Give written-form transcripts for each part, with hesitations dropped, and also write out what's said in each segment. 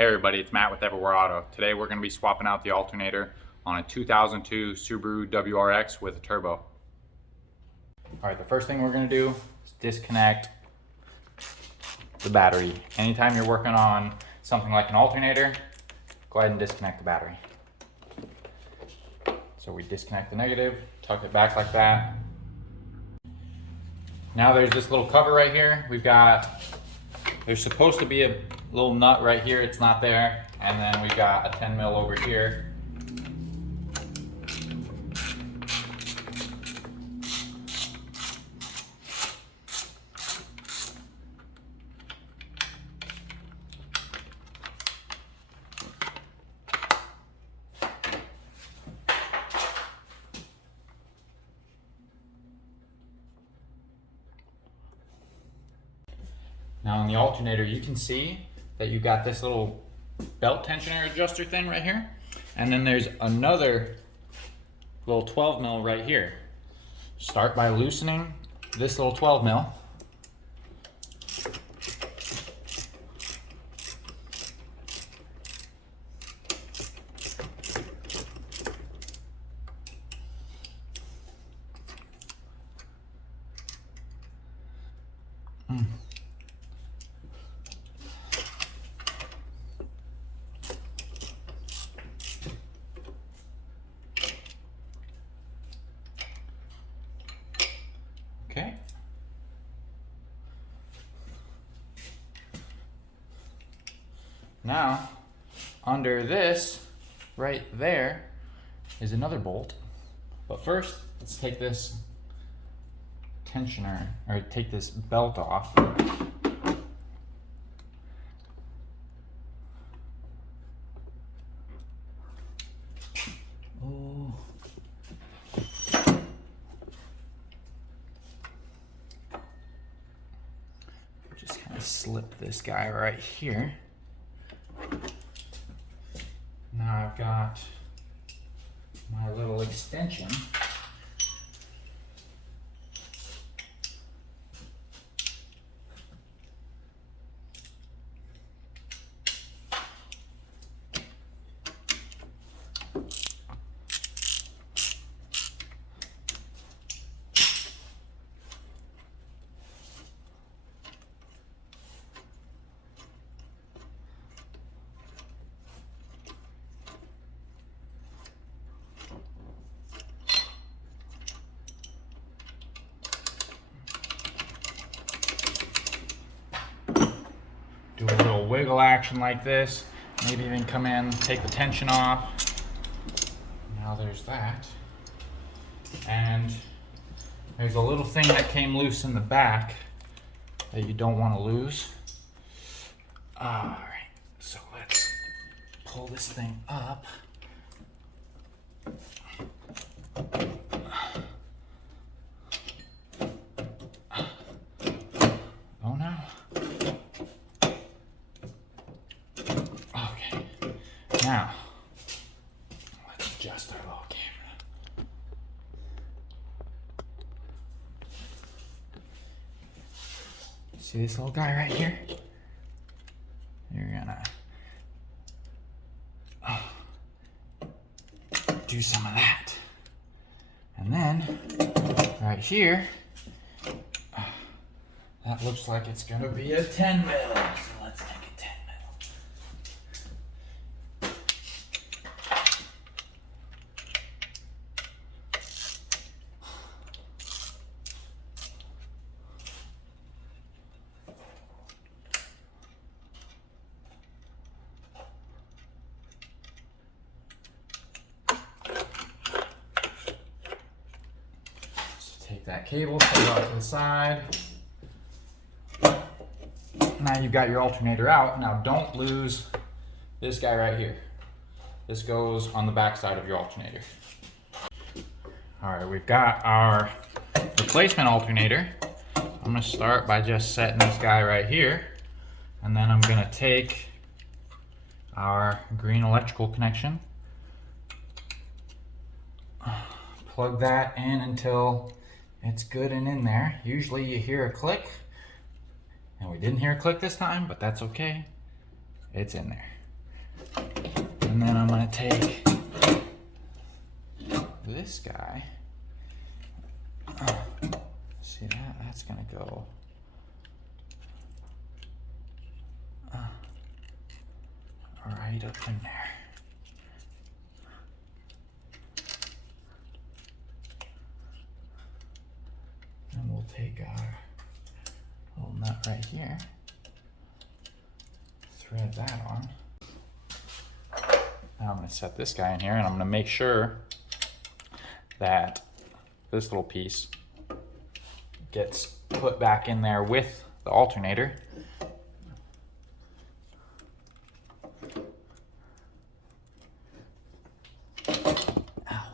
Hey everybody, it's Matt with Everywhere Auto. Today we're going to be swapping out the alternator on a 2002 Subaru WRX with a turbo. Alright, the first thing we're going to do is disconnect the battery. Anytime you're working on something like an alternator, go ahead and disconnect the battery. So we disconnect the negative, tuck it back like that. Now there's this little cover right here. There's supposed to be a little nut right here, it's not there. And then we've got a 10 mil over here. Now on the alternator, you can see that you got this little belt tensioner adjuster thing right here. And then there's another little 12 mil right here. Start by loosening this little 12 mil. Okay. Now, under this, right there, is another bolt. But first, let's take this tensioner, or take this belt off. Just kind of slip this guy right here. Now I've got my little extension. Do a little wiggle action like this. Maybe even come in, take the tension off. Now there's that. And there's a little thing that came loose in the back that you don't want to lose. Alright, so let's pull this thing up. Oh no. Now, let's adjust our little camera. See this little guy right here? You're gonna do some of that. And then, right here, that looks like it's gonna be a 10 mil. So let's take a 10 mil. Take that cable, put it off to the side. Now you've got your alternator out. Now don't lose this guy right here. This goes on the back side of your alternator. All right, we've got our replacement alternator. I'm gonna start by just setting this guy right here. And then I'm gonna take our green electrical connection, plug that in until it's good and in there. Usually you hear a click, and we didn't hear a click this time, but that's okay. It's in there. And then I'm going to take this guy. See that? That's going to go right up in there. And we'll take our little nut right here, thread that on. Now I'm going to set this guy in here, and I'm going to make sure that this little piece gets put back in there with the alternator. Ow.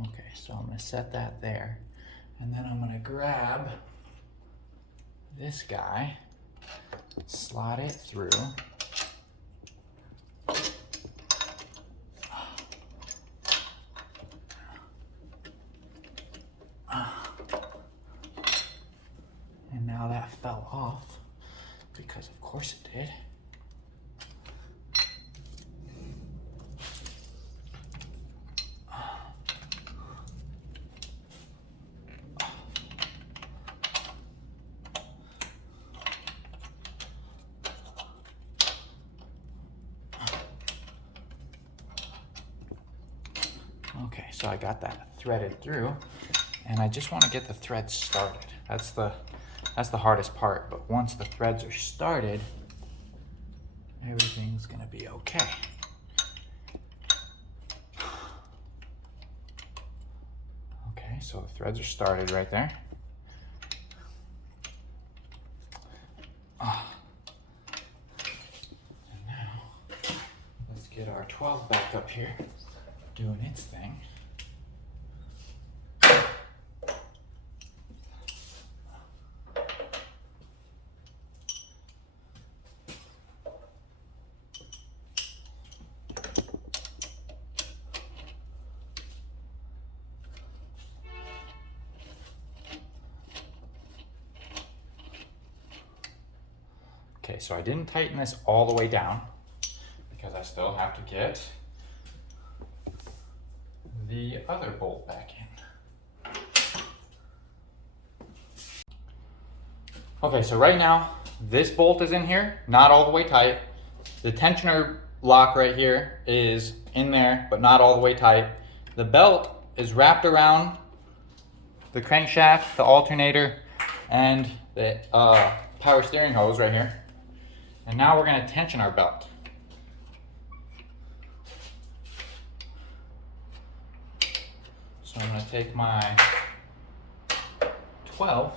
Okay, so I'm going to set that there, and then I'm going to grab this guy, slide it through, and now that fell off, because of course it did. Okay, so I got that threaded through, and I just want to get the threads started. That's the hardest part, but once the threads are started, everything's gonna be okay. Okay, so the threads are started right there. And now, let's get our 12 back up here, doing its thing. Okay, so I didn't tighten this all the way down because I still have to get the other bolt back in. Okay, so right now, this bolt is in here, not all the way tight. The tensioner lock right here is in there, but not all the way tight. The belt is wrapped around the crankshaft, the alternator, and the power steering hose right here. And now we're going to tension our belt. So I'm going to take my 12.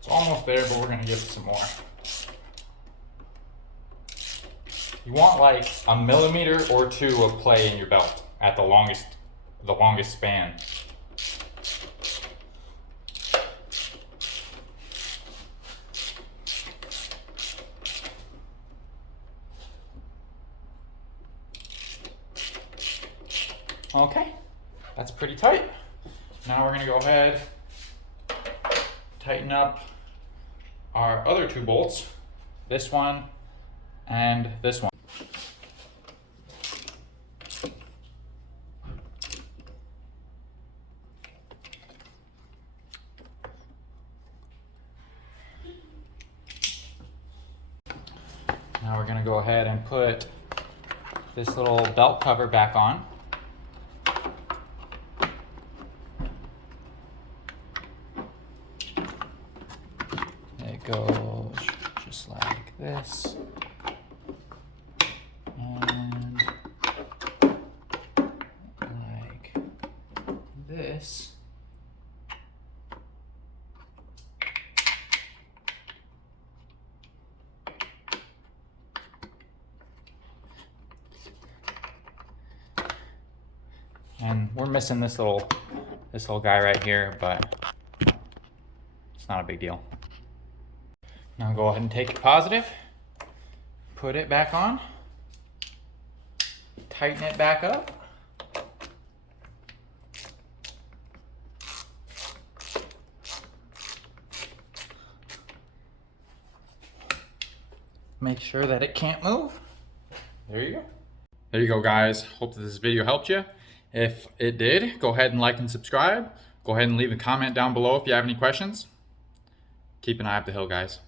It's almost there, but we're going to give it some more. You want like a millimeter or two of play in your belt at the longest span. Okay, that's pretty tight. Now we're going to go ahead, tighten up our other two bolts, this one and this one. Now we're going to go ahead and put this little belt cover back on. goes just like this. And like this. And we're missing this little guy right here, but it's not a big deal. Now go ahead and take your positive, put it back on, tighten it back up. Make sure that it can't move. There you go. There you go, guys. Hope that this video helped you. If it did, go ahead and like and subscribe. Go ahead and leave a comment down below if you have any questions. Keep an eye up the hill, guys.